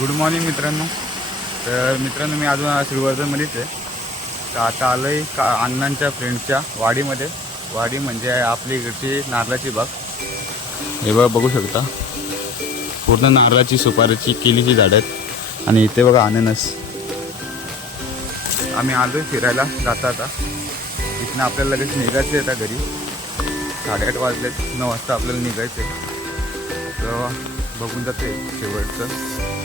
Good morning मित्रांनो. तर मित्रांनो मी अजून श्रीवर्धनमध्येच आहे. तर आता आलो आहे का अण्णांच्या फ्रेंडच्या वाडीमध्ये. वाडी म्हणजे आपली इकडची नारळाची बाग. हे बघा बघू शकता. पूर्ण नारळाची सुपारीची केलीची झाडं आहेत. आणि इथे बघा अननस. आम्ही आलोय फिरायला जाता आता इथनं आपल्याला लगेच निघायचं आहे आता घरी. साडेआठ वाजलेत. नऊ वाजता आपल्याला निघायचं आहे. तर बघून जाते शेवटचं.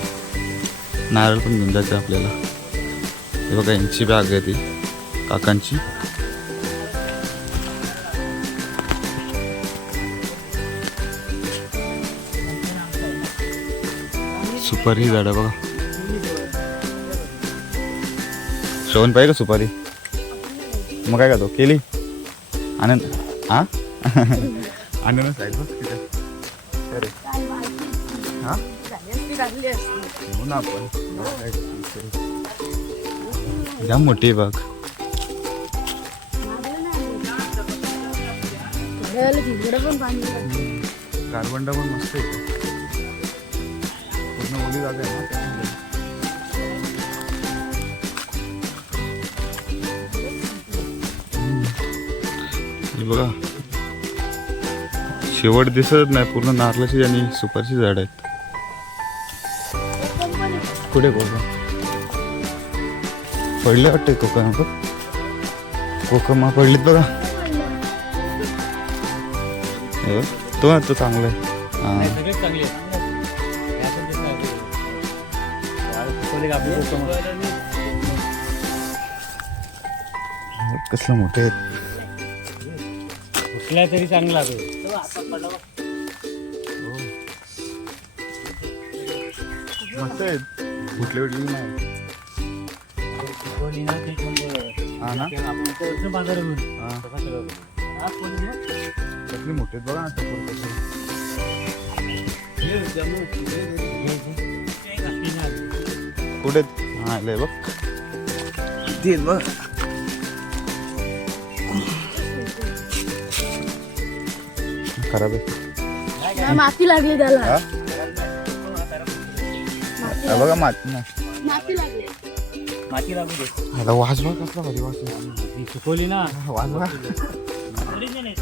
नारळ पण घेऊन जायचं आपल्याला. हे बघा यांची बॅग आहे ती. काकांची. सुपारी झाडं बघा. श्रवण पाहिजे का सुपारी? मग काय करतो केली? आनंद? हा आनंदच आहे बघ अरे हा ना आपण जाम मोठी बघ. गारबंडा पण मस्त आहे. पूर्ण ओली जागा आहे ना बघा. शेवट दिसत नाही पूर्ण नारळाची आणि सुपारची झाड आहेत. कुठे कोकम पडले वाटते कोकम कोकमा पडलीत बघा. हे. तो ना तो चांगला आहे? कसलं मोठे आहेत. कुठल्या तरी चांगला मस्त आहेत. कुठले कुठली नाही. हा ना. हा. कसले मोठे बघा ना. कुठे? हा लय बघ आहेत बघ खराब आहे माती लागली त्याला हा? हा बघा माती ना माती लागली माती लागू दे बघ कसला भारी वास आहे. ती सुकवली ना वाज बघा Original आहेत.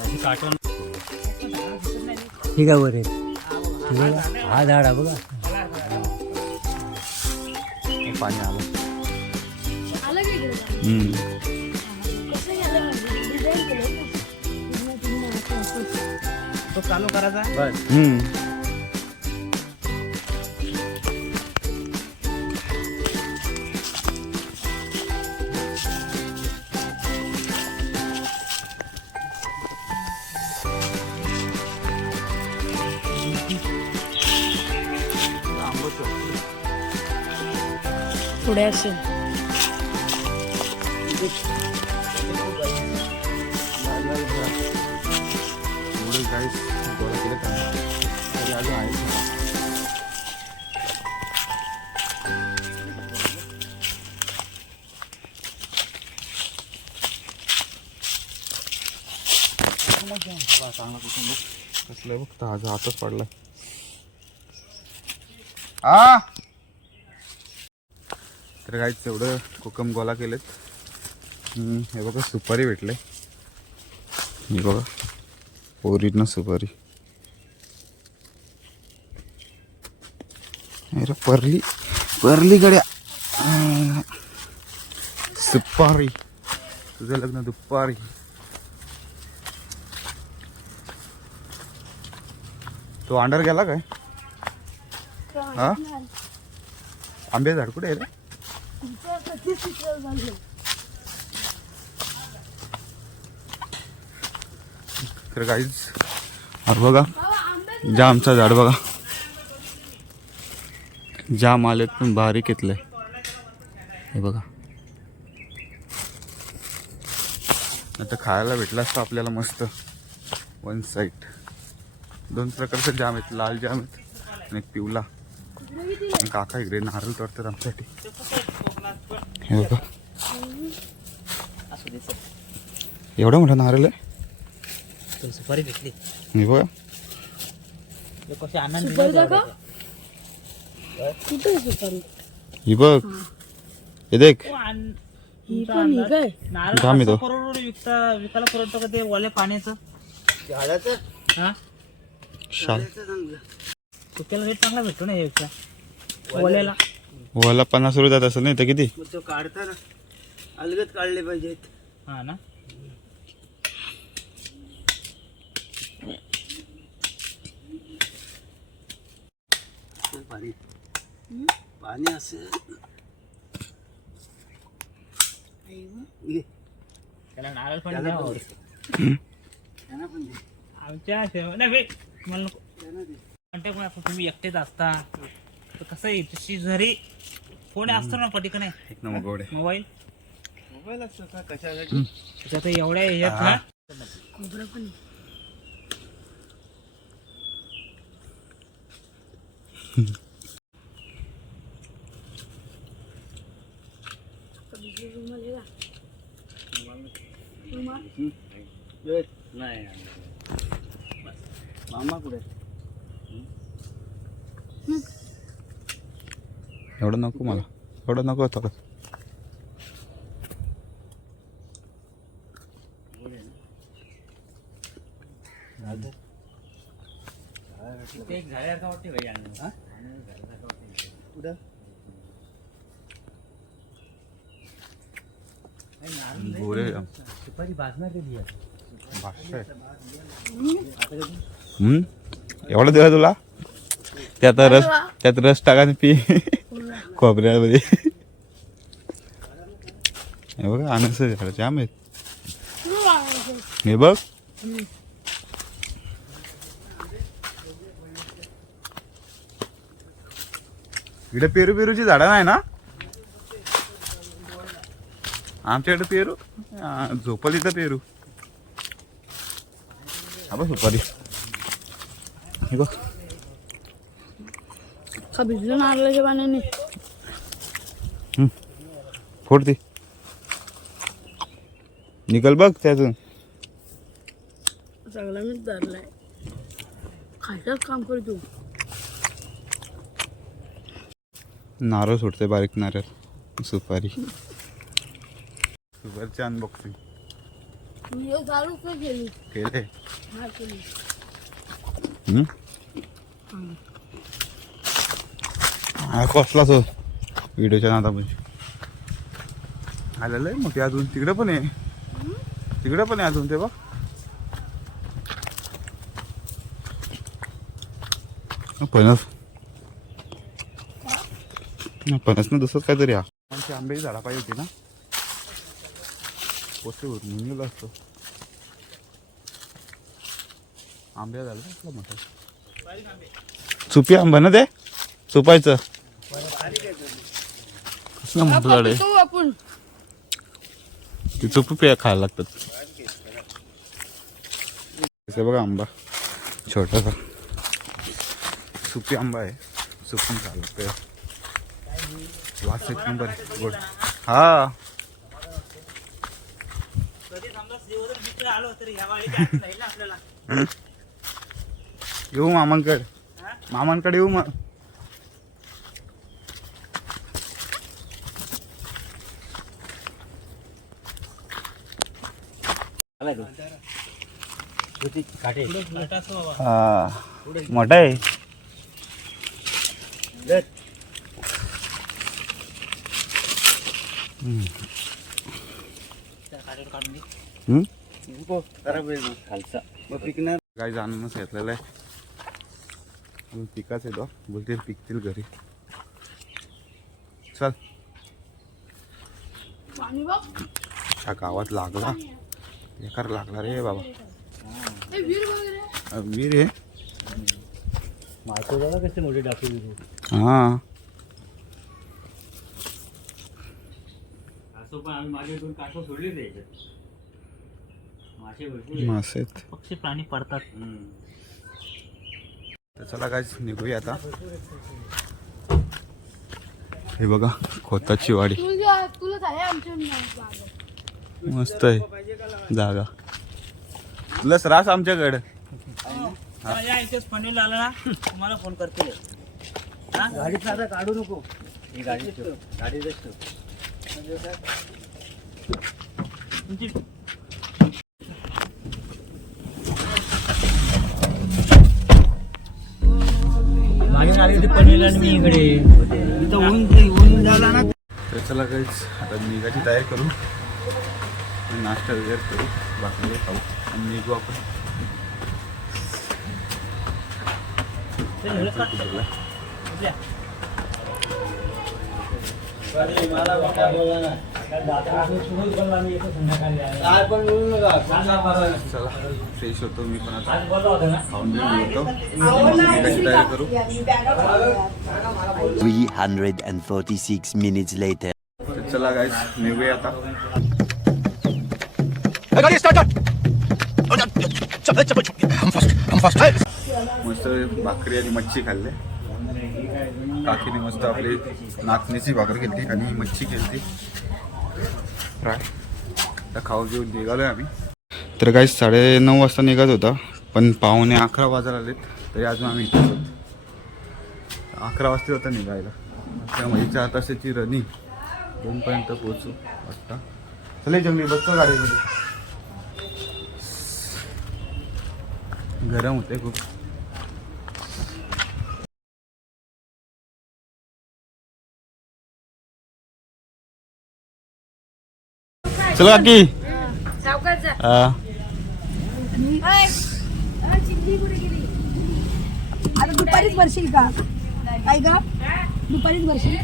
अशी काटून ठीक आहे बरे हा झाड आहे बघा पाणी आलं आलं की इकडे? हम्म. कसं गेलं? डिझाईन केलं ना? पूर्ण पूर्ण असं असं. तो चालू करायचा बस हम्म. पुढे असेल एवढं गाईस गोळा केलं तरी अजून आहे कसलं बघ ताजा हातच पडलाय. हा? तर काय तेवढं कोकम गोला केलेत. हे बघा सुपारी भेटले. हे बघा ओरिजिनल सुपारी. अरे परली परली गड्या. सुपारी. तुझं लग्न दुपारी. तो अंडर गेला काय? हा? आंबे झाड कुठे आहे रे? तर काहीच अरे बघा जामचं जामचा झाड बघा. जाम आलेत पण बारीक घेतलंय हे बघा. आता खायला भेटला असतं आपल्याला मस्त. वन साईड दोन प्रकारचे जाम आहेत लाल जाम आहेत आणि पिवला काका इकडे नारळ तोडतात आमच्यासाठी. हे बघा. एवढा मोठा नारळ आहे? सुपारी भेटली हे बघा. आनंद ही बघ. हे देख. ही विकायला परवडतं का ते ओले पाण्याचं? झाडाचं? हा? शाल. सुक्याला रेट चांगला भेटतो ना विकता ओल्याला ओला पन्नास रुपये जात असेल नाही तर किती? मग तो काढताना अलगत काढले पाहिजेत. हा ना. पाणी. पाणी असेल. घे. त्याला नारळ पण त्याला दे. आमच्या शेव- नाही बे, मला नको. दे. कॉन्टॅक्ट आता तुम्ही एकटेच असता. तर कसं आहे तशी जरी फोन असतो ना पटिक नाही? एक नंबर गोड मोबाईल? मोबाईल असतो का? कशासाठी? त्याच्यात एवढ्या ह्याच्यात ना. खोबरं पण रुमाल आहे का? रुमाल? ए, नाही मामा कुठे एवढं नको मला. एवढं नको थोडं. गोरे एवढं दिला तुला? त्यात रस त्यात रस टाका पी. खोबऱ्यामध्ये हे बघा अनस झाडाचे आंबे आहेत. हे बघ. इकडे पेरू पेरूची झाडं नाही ना? आमच्याकडे पेरू? हा, पेरू. हा सुपारी हे बघ. भिजलं नारळाच्या पाण्याने फोड ती निकल बघ त्यातून. धरलाय काम करतो नारळ सुटते बारीक नारळ. सुपारी. सुपारीची अनबॉक्सिंग मी चालू का केली. केले? हा केली. हम्म? कसलाच व्हिडिओच्या आलेलं आहे मग ते अजून. तिकडे पण आहे. तिकडे पण आहे अजून ते बघ. फणस फणस ना दुसरंच काहीतरी हा. आमची आंब्याची झाडा पाहिजे होती ना? पोते म्हणून गेलो असतो. आंब्या झालं असलं मोठं. चुपी आंबा ना ते? चुपायचं कसलं पितो आपण. ते चुपी खायला लागतात. बघा आंबा. छोटासा. सुपी आंबा आहे. सुपून खायला लागतं वास एक नंबर आहे. गोड. हा. येऊ मामांकडे. मामांकडे येऊ मग आला तो. होती काटे काटा असतो बाबा हा मोठा आहे धर. त्या काट्यावर काढून घे हम्म? नको, खराब आहे मग मग पिकणार काही जाणूनच घेतलेलं आहे. पिकाच येतो बोलतील पिकतील घरी. चल. गावात लागला. बेकार लागला रे बाबा. वीर आहे मासे बघा कसे मोठे डाकू हा? असो पण आम्ही मागे दोन कासव सोडले त्याच्यात मासे भरपूर मासे आहेत पक्षी प्राणी पडतात तर चला काय निघूया आता। हे बघा खोताची वाडी। तुला आमच्या. मस्त आहे. जागा. तुला रास आमच्याकडे. माझ्या इथेच पनीर आलं ना तुम्हाला फोन करते. हा? गाडीत आता काढू नको. ही गाडी गाडी तुमची मी इकडे. इथं ऊन ऊन झाला ना. तर चला काहीच आता तयारी करू आणि नाश्ता वगैरे करू बाकी खाऊ. आणि निघू आपण. चला फ्रेश होतो मी पण आता. खाऊन घेऊन येतो. निघायची तयारी करू. 346 minutes later. तर चला गाईच निघूया आता. मस्त भाकरी आणि मच्छी खाल्ले. काकीने मस्त आपली नाचणीची भाकर केली आणि मच्छी केली. फ्राय आता खाऊ घेऊन निघालोय आम्ही. तर काही साडे नऊ वाजता निघत होता पण पावणे अकरा वाजायला आलेत तरी अजून आम्ही इथेच आहोत. अकरा वाजता होता निघायला. त्यामुळे चार तासाची रनिंग दोनपर्यंत पोहोचू वाजता चले जंगली बसतो गाडीमध्ये. गरम होते खूप. चला हा. आता दुपारीच भरशील का? काय का दुपारीच भरशील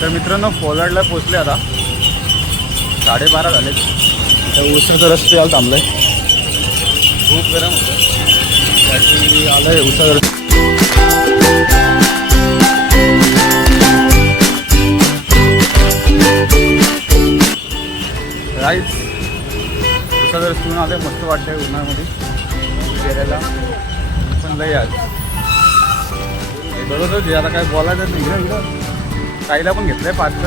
तर मित्रांनो पोलाडला पोचले आता. साडेबारा झाले. तर उसाचा रस्ते यायला थांबलाय. खूप गरम होतं. त्याची आलंय उसाचा रस्ता. राईस. उसाचा आलं आलंय. मस्त वाटतंय उन्हामध्ये फिरायला पण लय आज. बरोबर जे आता काय बोलायचं नाही. इकडं ताईला पण घेतलंय पार्सल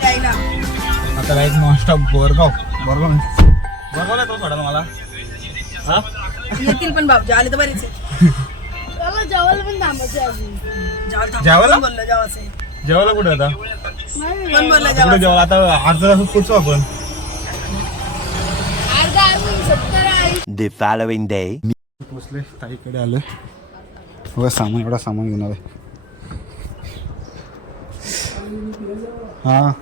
आता काहीच नॉनस्टॉप बोरगाव. बोरगाव नाही. बोरगावला तो सोडा मला. हा? येतील पण बाबजी आले तर बरेच त्याला जेवायला पण थांबायचं अजून. जेवायला? बोललं जेवायचं जेवायला कुठे आता? कोण बोललं कुठे जेवायला? आता अर्धा आपण. The following day. ताईकडे आलोय बघा सामान एवढा सामान घेऊन हा.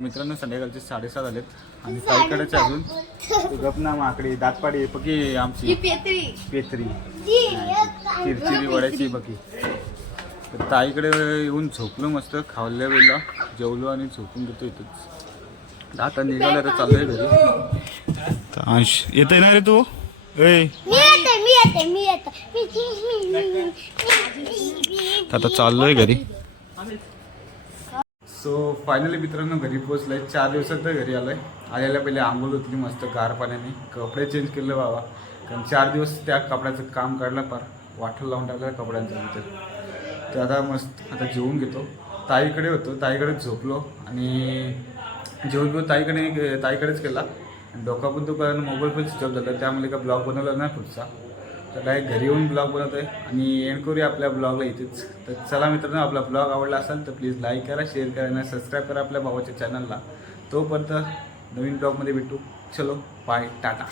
मित्रांनो संध्याकाळचे साडेसात झालेत आणि ताईकडेच अजून ते गपना माकडी दातपाडी पकी आमची. पेत्री. पेत्री. चिरचिरी वड्याची बकी तर ताईकडे येऊन झोपलो मस्त खावल्या वेळेला. जेवलो आणि झोपून घेतो इथंच. आता निघालं तर चाललोय घरी. येतोय ना रे तू? येते येते येते आता चाललोय घरी. सो फायनली मित्रांनो घरी पोचलोय चार दिवसात तर घरी आलोय. आलेल्या पहिले आंघोळ होतली मस्त गार पाण्याने. कपडे चेंज केले बाबा. कारण चार दिवस त्या कपड्याचं काम काढलं पार वाटलं लावून टाकलं कपड्यांचं नंतर तर आता मस्त आता जेवून घेतो. ताईकडे होतो ताईकडेच झोपलो आणि जेवण बिवून ताईकडे ताईकडेच केला. डोका पण दुकान मोबाईल पण स्विच ऑफ झाला. त्यामुळे का ब्लॉग बनवला नाही पुढचा. तर काय घरी येऊन ब्लॉग बनवतो आहे आणि एंड करूया आपल्या ब्लॉगला इथेच. तर चला मित्रांनो आपला ब्लॉग आवडला असेल तर प्लीज लाईक करा शेअर करा आणि सबस्क्राईब करा आपल्या भावाच्या चॅनलला तोपर्यंत नवीन ब्लॉगमध्ये भेटू. चलो बाय टाटा.